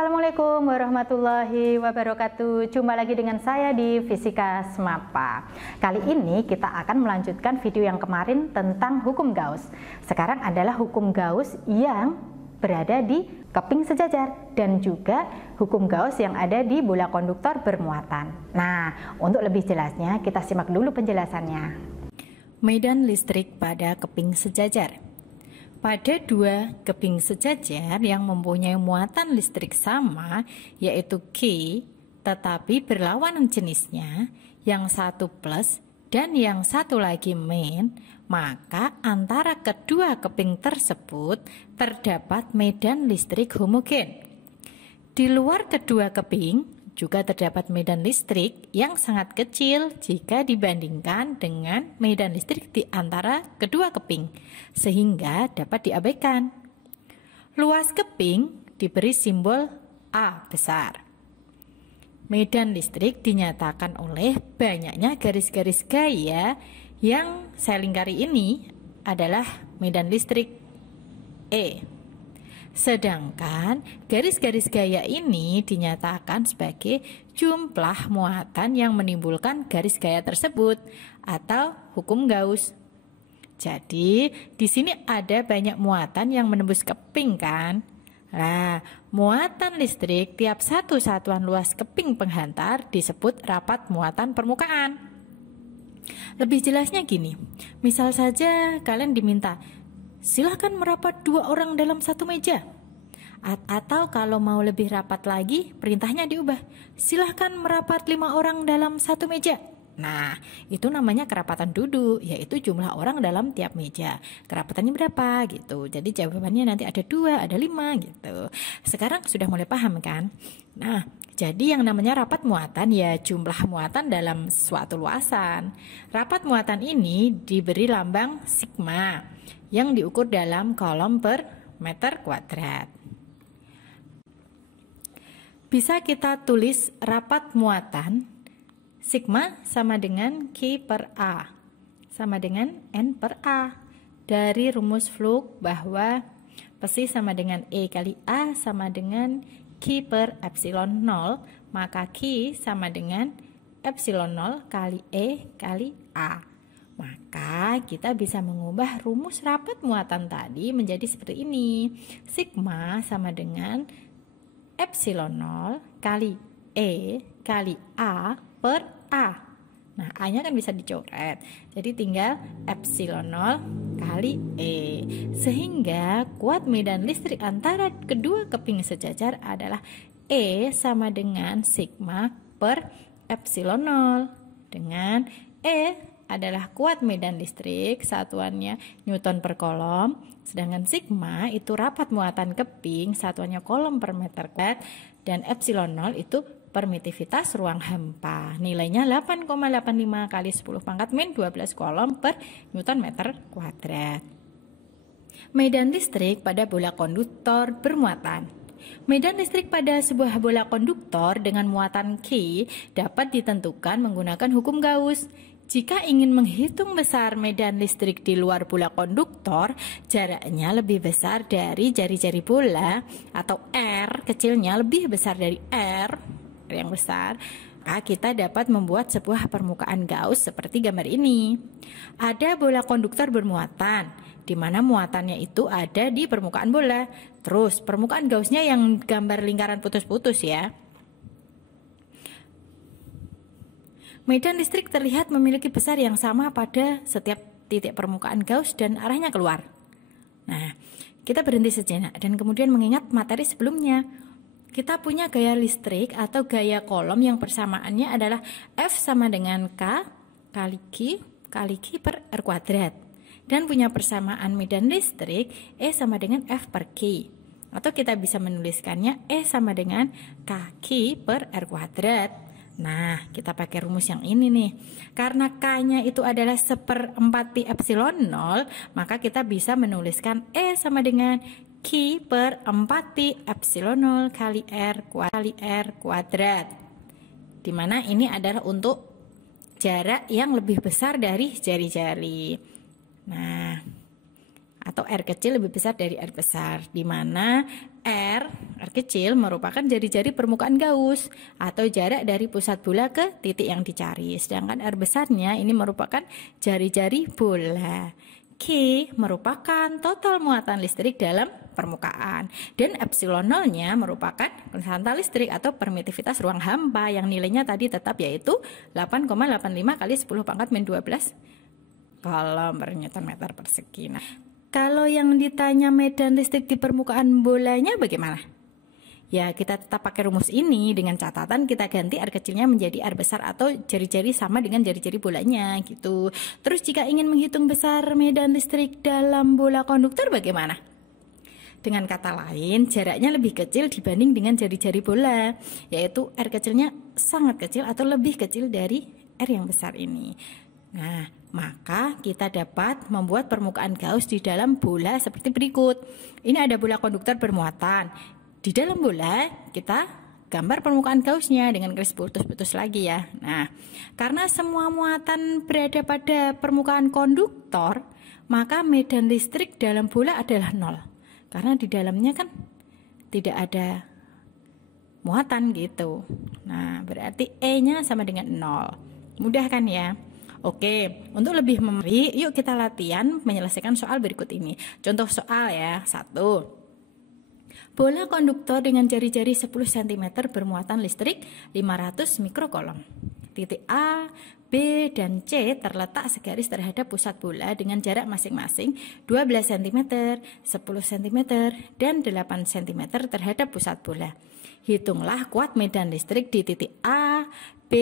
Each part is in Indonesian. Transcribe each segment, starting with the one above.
Assalamualaikum warahmatullahi wabarakatuh. Jumpa lagi dengan saya di Fisika Semapa. Kali ini kita akan melanjutkan video yang kemarin tentang hukum Gauss. Sekarang adalah hukum Gauss yang berada di keping sejajar dan juga hukum Gauss yang ada di bola konduktor bermuatan. Nah, untuk lebih jelasnya kita simak dulu penjelasannya. Medan listrik pada keping sejajar. Pada dua keping sejajar yang mempunyai muatan listrik sama, yaitu Q, tetapi berlawanan jenisnya, yang satu plus dan yang satu lagi min, maka antara kedua keping tersebut terdapat medan listrik homogen. Di luar kedua keping juga terdapat medan listrik yang sangat kecil jika dibandingkan dengan medan listrik di antara kedua keping, sehingga dapat diabaikan. Luas keping diberi simbol A besar. Medan listrik dinyatakan oleh banyaknya garis-garis gaya yang saya lingkari ini adalah medan listrik E. Sedangkan garis-garis gaya ini dinyatakan sebagai jumlah muatan yang menimbulkan garis gaya tersebut atau hukum Gauss. Jadi, di sini ada banyak muatan yang menembus keping kan? Nah, muatan listrik tiap satu satuan luas keping penghantar disebut rapat muatan permukaan. Lebih jelasnya gini, misal saja kalian diminta silahkan merapat 2 orang dalam satu meja. Atau kalau mau lebih rapat lagi, perintahnya diubah. Silahkan merapat 5 orang dalam satu meja. Nah, itu namanya kerapatan duduk, yaitu jumlah orang dalam tiap meja. Kerapatannya berapa gitu. Jadi jawabannya nanti ada 2, ada 5 gitu. Sekarang sudah mulai paham kan? Nah, jadi yang namanya rapat muatan ya jumlah muatan dalam suatu luasan. Rapat muatan ini diberi lambang sigma yang diukur dalam kolom per meter kuadrat. Bisa kita tulis rapat muatan sigma sama dengan Q per A sama dengan N per A dari rumus Flux bahwa psi sama dengan E kali A sama dengan Q per epsilon 0, maka Q sama dengan epsilon 0 kali E kali A. Maka kita bisa mengubah rumus rapat muatan tadi menjadi seperti ini. Sigma sama dengan epsilon 0 kali E kali A per A. Nah, A-nya kan bisa dicoret. Jadi tinggal epsilon 0 kali E. Sehingga kuat medan listrik antara kedua keping sejajar adalah E sama dengan sigma per epsilon 0. Dengan E adalah kuat medan listrik, satuannya Newton per kolom, sedangkan sigma itu rapat muatan keping, satuannya kolom per meter kuadrat, dan epsilon 0 itu permitivitas ruang hampa. Nilainya 8,85 kali 10 pangkat min 12 kolom per Newton meter kuadrat. Medan listrik pada bola konduktor bermuatan. Medan listrik pada sebuah bola konduktor dengan muatan Q dapat ditentukan menggunakan hukum Gauss. Jika ingin menghitung besar medan listrik di luar bola konduktor, jaraknya lebih besar dari jari-jari bola atau R kecilnya lebih besar dari R yang besar, maka kita dapat membuat sebuah permukaan Gauss seperti gambar ini. Ada bola konduktor bermuatan, di mana muatannya itu ada di permukaan bola. Terus permukaan Gaussnya yang gambar lingkaran putus-putus ya. Medan listrik terlihat memiliki besar yang sama pada setiap titik permukaan Gauss dan arahnya keluar. Nah, kita berhenti sejenak dan kemudian mengingat materi sebelumnya. Kita punya gaya listrik atau gaya kolom yang persamaannya adalah F sama dengan K kali Q per R kuadrat. Dan punya persamaan medan listrik E sama dengan F per Q. Atau kita bisa menuliskannya E sama dengan KQ per R kuadrat. Nah, kita pakai rumus yang ini nih. Karena K-nya itu adalah 1/4 pi epsilon 0, maka kita bisa menuliskan E sama dengan Q per 4 pi epsilon 0 kali R kuadrat. Dimana ini adalah untuk jarak yang lebih besar dari jari-jari. Nah, atau R kecil lebih besar dari R besar, di mana R kecil merupakan jari-jari permukaan Gauss atau jarak dari pusat bola ke titik yang dicari, sedangkan R besarnya ini merupakan jari-jari bola. K merupakan total muatan listrik dalam permukaan, dan epsilon nolnya merupakan konstanta listrik atau permitivitas ruang hampa yang nilainya tadi tetap, yaitu 8,85 kali 10 pangkat min 12 kolom per Newton meter persegi. Nah, kalau yang ditanya medan listrik di permukaan bolanya bagaimana? Ya, kita tetap pakai rumus ini dengan catatan kita ganti R kecilnya menjadi R besar atau jari-jari sama dengan jari-jari bolanya gitu. Terus jika ingin menghitung besar medan listrik dalam bola konduktor bagaimana? Dengan kata lain, jaraknya lebih kecil dibanding dengan jari-jari bola, yaitu R kecilnya sangat kecil atau lebih kecil dari R yang besar ini. Nah, maka kita dapat membuat permukaan Gauss di dalam bola seperti berikut. Ini ada bola konduktor bermuatan. Di dalam bola kita gambar permukaan Gaussnya dengan garis putus-putus lagi ya. Nah, karena semua muatan berada pada permukaan konduktor, maka medan listrik dalam bola adalah 0. Karena di dalamnya kan tidak ada muatan gitu. Nah, berarti E-nya sama dengan 0. Mudah kan ya? Oke, untuk lebih memberi, yuk kita latihan menyelesaikan soal berikut ini. Contoh soal ya, 1. Bola konduktor dengan jari-jari 10 cm bermuatan listrik 500 mikrokolom. Titik A, B, dan C terletak segaris terhadap pusat bola dengan jarak masing-masing 12 cm, 10 cm, dan 8 cm terhadap pusat bola. Hitunglah kuat medan listrik di titik A, B,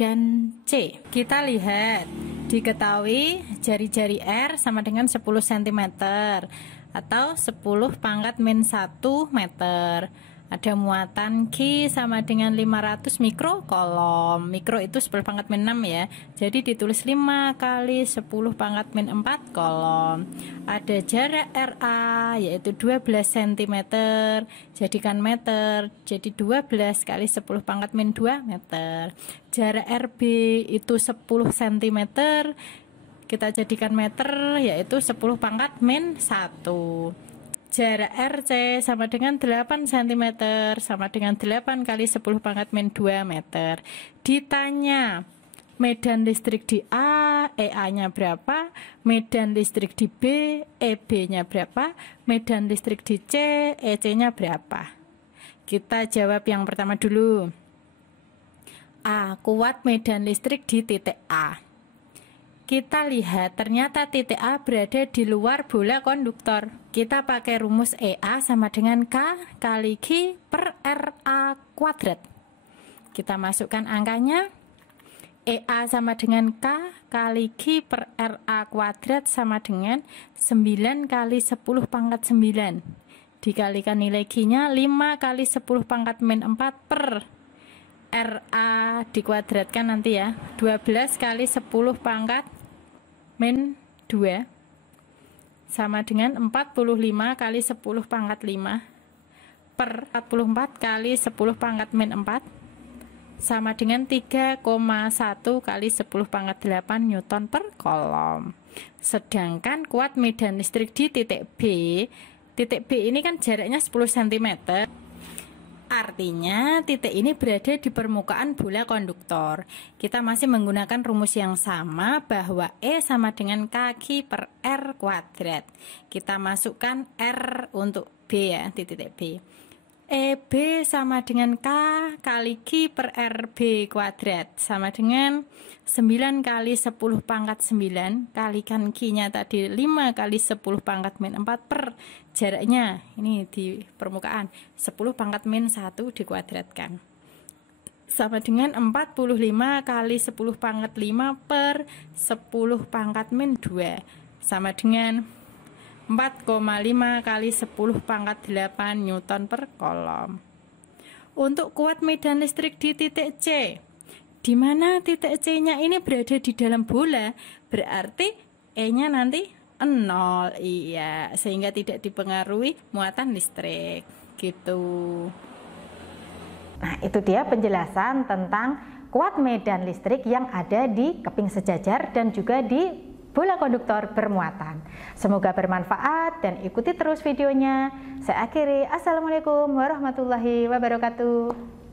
dan C. Kita lihat, diketahui jari-jari R sama dengan 10 cm atau 10 pangkat min 1 meter. Ada muatan Q sama dengan 500 mikrokolom. Mikro itu 10 pangkat min 6 ya. Jadi ditulis 5 kali 10 pangkat min 4 kolom. Ada jarak RA yaitu 12 cm. Jadikan meter. Jadi 12 kali 10 pangkat min 2 meter. Jarak RB itu 10 cm. Kita jadikan meter yaitu 10 pangkat min 1. Jarak RC sama dengan 8 cm sama dengan 8 kali 10 pangkat min 2 meter. Ditanya medan listrik di A, EA-nya berapa? Medan listrik di B, EB-nya berapa? Medan listrik di C, EC-nya berapa? Kita jawab yang pertama dulu. A. Kuat medan listrik di titik A. Kita lihat ternyata titik A berada di luar bola konduktor. Kita pakai rumus EA sama dengan K kali Q per RA kuadrat. Kita masukkan angkanya. EA sama dengan K kali Q per RA kuadrat sama dengan 9 kali 10 pangkat 9. Dikalikan nilai Q-nya 5 kali 10 pangkat min 4 per RA dikuadratkan nanti ya. 12 kali 10 pangkat min 2 sama dengan 45 kali 10 pangkat 5 per 44 kali 10 pangkat min 4 sama dengan 3,1 kali 10 pangkat 8 Newton per kolom. Sedangkan kuat medan listrik di titik B ini kan jaraknya 10 cm. Artinya titik ini berada di permukaan bola konduktor. Kita masih menggunakan rumus yang sama bahwa E sama dengan kaki per R kuadrat. Kita masukkan R untuk B ya, di titik B. EB sama dengan K kali Q per RB kuadrat sama dengan 9 kali 10 pangkat 9 kalikan Q-nya tadi 5 kali 10 pangkat min 4 per jaraknya ini di permukaan 10 pangkat min 1 dikuadratkan sama dengan 45 kali 10 pangkat 5 per 10 pangkat min 2 sama dengan 4,5 kali 10 pangkat 8 Newton per kolom. Untuk kuat medan listrik di titik C, di mana titik C-nya ini berada di dalam bola, berarti E-nya nanti 0, iya, sehingga tidak dipengaruhi muatan listrik, gitu. Nah, itu dia penjelasan tentang kuat medan listrik yang ada di keping sejajar dan juga di bola konduktor bermuatan. Semoga bermanfaat dan ikuti terus videonya. Saya akhiri, Assalamualaikum warahmatullahi wabarakatuh.